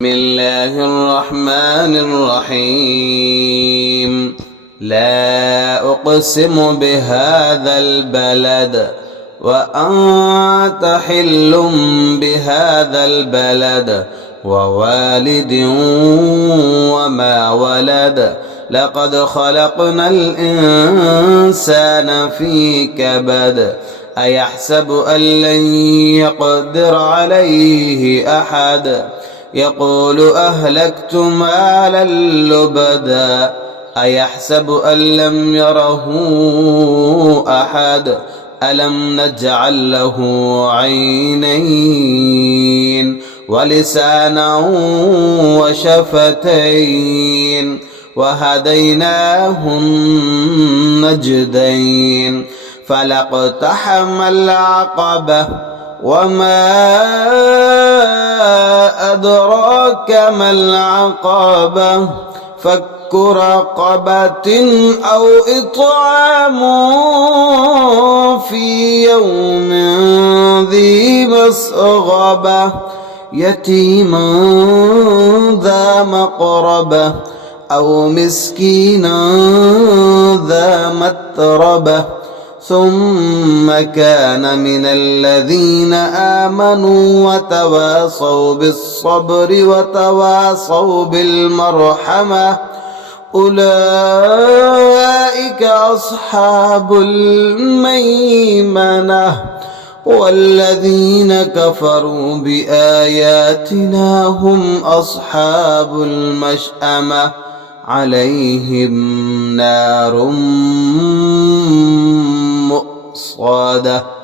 بسم الله الرحمن الرحيم. لا أقسم بهذا البلد وأنت حل بهذا البلد ووالد وما ولد لقد خلقنا الإنسان في كبد أيحسب أن لن يقدر عليه أحد يقول أهلكت مالا لبدا أيحسب أن لم يره أحد ألم نجعل له عينين ولسانا وشفتين وهديناه النجدين فلاقتحم العقبة وما أدراك ما العقبة فك رقبة أو إطعام في يوم ذي مسغبة يتيما ذا مقربة أو مسكينا ذا متربة ثم كان من الذين آمنوا وتواصوا بالصبر وتواصوا بالمرحمة أولئك أصحاب الميمنة والذين كفروا بآياتنا هم أصحاب المشأمة عليهم نار مؤصدة.